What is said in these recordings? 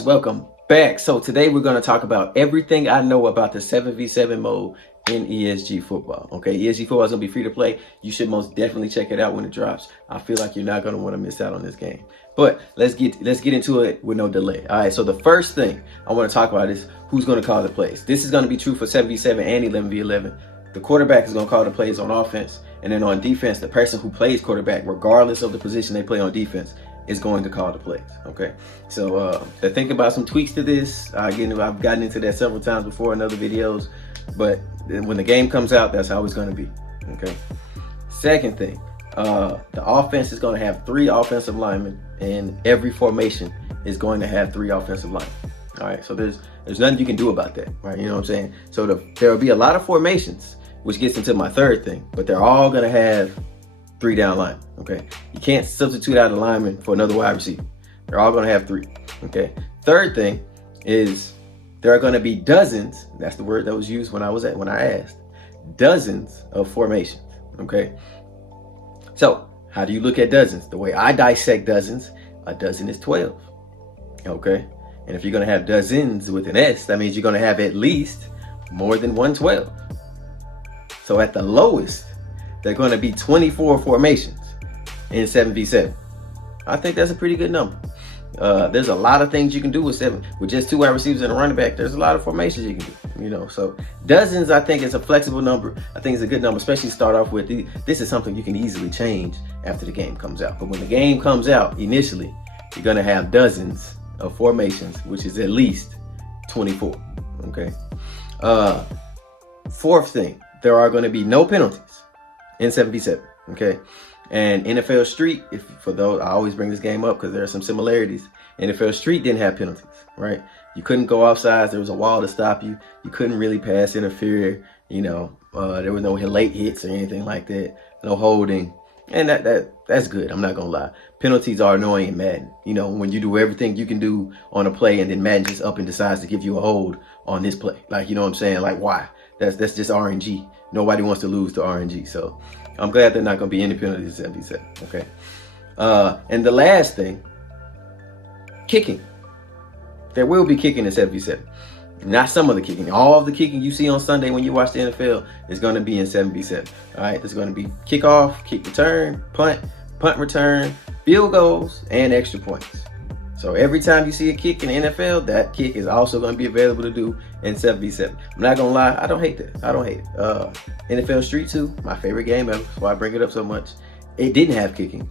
guys, welcome back. So today we're going to talk about everything I know about the 7v7 mode in ESG Football. Okay, ESG Football is going to be free to play. You should most definitely check it out when it drops. I feel like you're not going to want to miss out on this game. But let's get into it with no delay. All right, so the first thing I want to talk about is who's going to call the plays. This is going to be true for 7v7 and 11v11. The quarterback is going to call the plays on offense, and then on defense, the person who plays quarterback, regardless of the position they play on defense, is going to call the plays. Okay, so think about some tweaks to this. Again, I've gotten into that several times before in other videos, but when the game comes out, that's how it's going to be. Okay. Second thing, the offense is going to have 3 offensive linemen, and every formation is going to have 3 offensive linemen. All right, so there's nothing you can do about that, right? You know what I'm saying? So there will be a lot of formations, which gets into my third thing, but they're all going to have 3 down linemen. Okay, you can't substitute out a lineman for another wide receiver. They're all going to have 3. Okay. Third thing is there are going to be dozens. That's the word that was used when I asked. Dozens of formations. Okay. So how do you look at dozens? The way I dissect dozens, a dozen is 12. Okay. And if you're going to have dozens with an S, that means you're going to have at least more than 112. So at the lowest, they're going to be 24 formations in 7v7. I think that's a pretty good number. There's a lot of things you can do with just 2 wide receivers and a running back. There's a lot of formations you can do, you know. So dozens, I think, is a flexible number. I think it's a good number, especially to start off with. This is something you can easily change after the game comes out. But when the game comes out, initially, you're going to have dozens of formations, which is at least 24. Okay. Fourth thing, there are going to be no penalties in 7v7. Okay. And NFL Street, for those, I always bring this game up because there are some similarities. NFL Street didn't have penalties, right? You couldn't go offsides. There was a wall to stop you. You couldn't really pass interfere. You know, there was no late hits or anything like that. No holding. And that's good. I'm not going to lie. Penalties are annoying in Madden. You know, when you do everything you can do on a play and then Madden just up and decides to give you a hold on this play. Like, you know what I'm saying? Like, why? That's just RNG. Nobody wants to lose to RNG. So I'm glad they're not going to be any penalties in 7v7. Okay. And the last thing, kicking. There will be kicking in 7v7. Not some of the kicking. All of the kicking you see on Sunday when you watch the NFL is going to be in 7v7. All right. There's going to be kickoff, kick return, punt return, field goals, and extra points. So every time you see a kick in the NFL, that kick is also going to be available to do in 7v7. I'm not going to lie. I don't hate that. I don't hate it. NFL Street 2, my favorite game ever. That's why I bring it up so much. It didn't have kicking,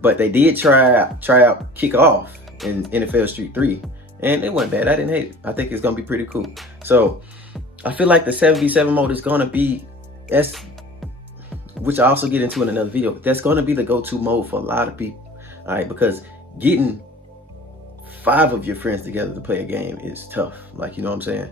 but they did try out kickoff in NFL Street 3, and it wasn't bad. I didn't hate it. I think it's going to be pretty cool. So I feel like the 7v7 mode is going to be, which I also get into in another video, but that's going to be the go-to mode for a lot of people. All right, because getting 5 of your friends together to play a game is tough. Like, you know what I'm saying?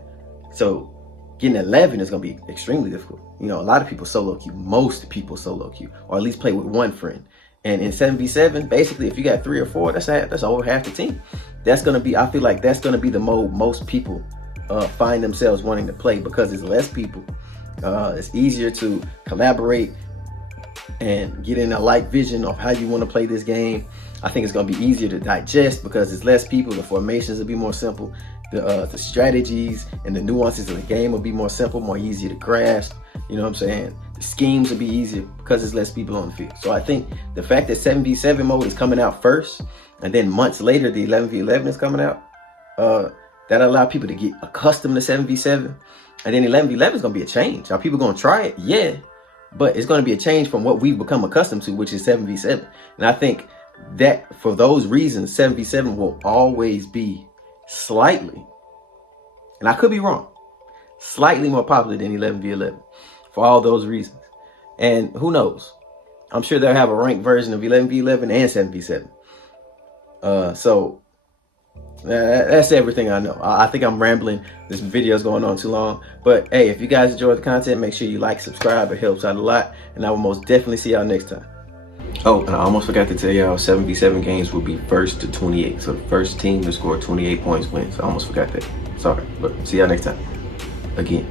So getting 11 is going to be extremely difficult. You know, a lot of people solo queue. Most people solo queue, or at least play with 1 friend. And in 7v7, basically, if you got 3 or 4, that's over half the team. That's going to be, I feel like that's going to be the mode most people find themselves wanting to play, because it's less people. It's easier to collaborate and get in a like vision of how you want to play this game. I think it's going to be easier to digest because it's less people. The formations will be more simple. The strategies and the nuances of the game will be more simple, more easy to grasp. You know what I'm saying? The schemes will be easier because there's less people on the field. So I think the fact that 7v7 mode is coming out first, and then months later the 11v11 is coming out, that allow people to get accustomed to 7v7. And then 11v11 is going to be a change. Are people going to try it? Yeah. But it's going to be a change from what we've become accustomed to, which is 7v7. And I think that for those reasons, 7v7 will always be slightly, and I could be wrong, slightly more popular than 11v11 for all those reasons. And who knows? I'm sure they'll have a ranked version of 11v11 and 7v7. So that's everything I know. I think I'm rambling. This video is going on too long. But hey, if you guys enjoyed the content, make sure you like, subscribe. It helps out a lot. And I will most definitely see y'all next time. Oh, and I almost forgot to tell y'all, 7v7 games will be 1st to 28. So the first team to score 28 points wins. I almost forgot that. Sorry. But see y'all next time. Again.